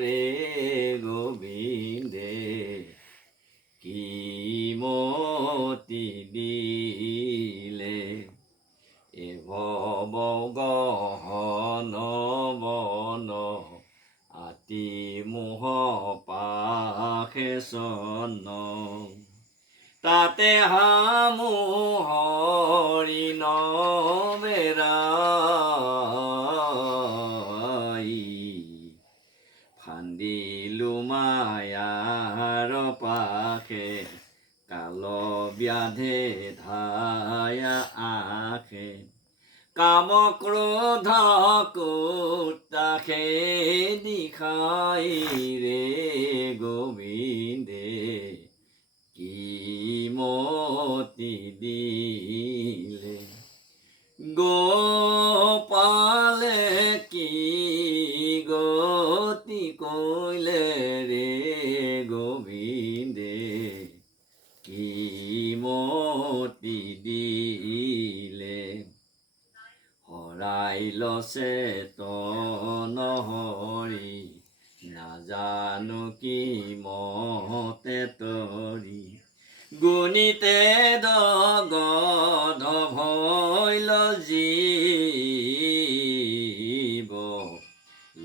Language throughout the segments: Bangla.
রে গোবিন্দে, কি মতি দিলে? এ ভব গহন বন, আতি মোহ পাখে সন তাতে হামু হৰি বেৰাই ফান্দিলো মায়াৰ পাখে, কাল ব্যাধে ধায়া আখে। কাম ক্ৰোধ কোটাখে দিখাই ৰে গোবিন্দে, কি মতি দিলে? গোপালে হৰাইল চেতন হৰি নাজানো কি মতে তৰি গুণিতে দগধ ভৈল জীৱ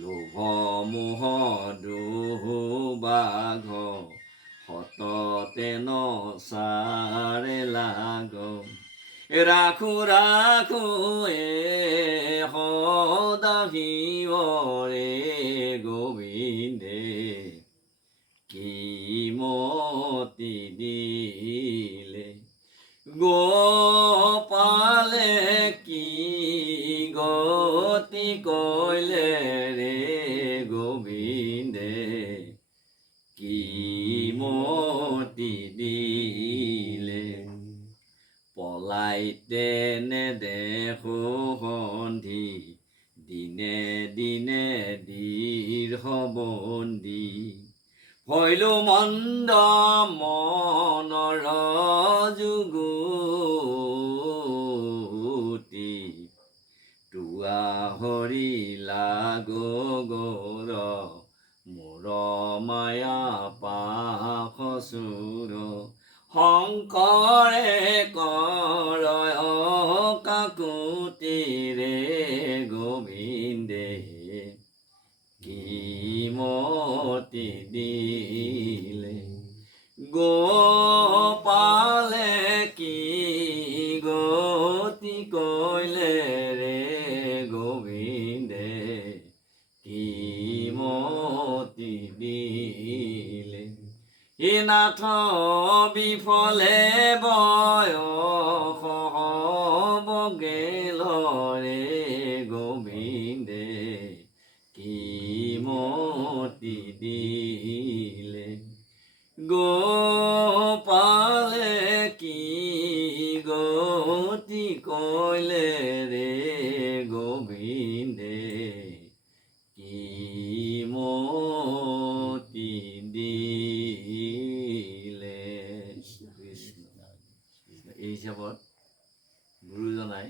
লোভ মোহ দুহ বাঘ সততে নচাৰে ৰাখো ৰাখো এ সদাহিৱৰে গোবিন্দে। কি মতি দিলে? গোপালে কি গতি কইলে ৰে গোবিন্দে? কি মতি দিলে? পলাইতে নেদেখো সন্ধি দিনে দিনে দীৰ্ঘ বন্দী ভৈলো মন্দ মনৰ যুগুতি তুৱা হৰি লাগো গৌৰ, মোৰ মায়া পাশ চুৰ শংকৰে কৰয় মতি দিলে। গোপালে কি গতি কইলে ৰে গোবিন্দে? কি মতি দিলে? হে নাথ বিফলে বয়স বগেল ৰে গোবিন্দে। কি পাতি দিলে। গোপালে কি গতি কইলে রে গোবিন্দে? কি মতি দিলে? কৃষ্ণ এই হিসাবত গুৰুজনাই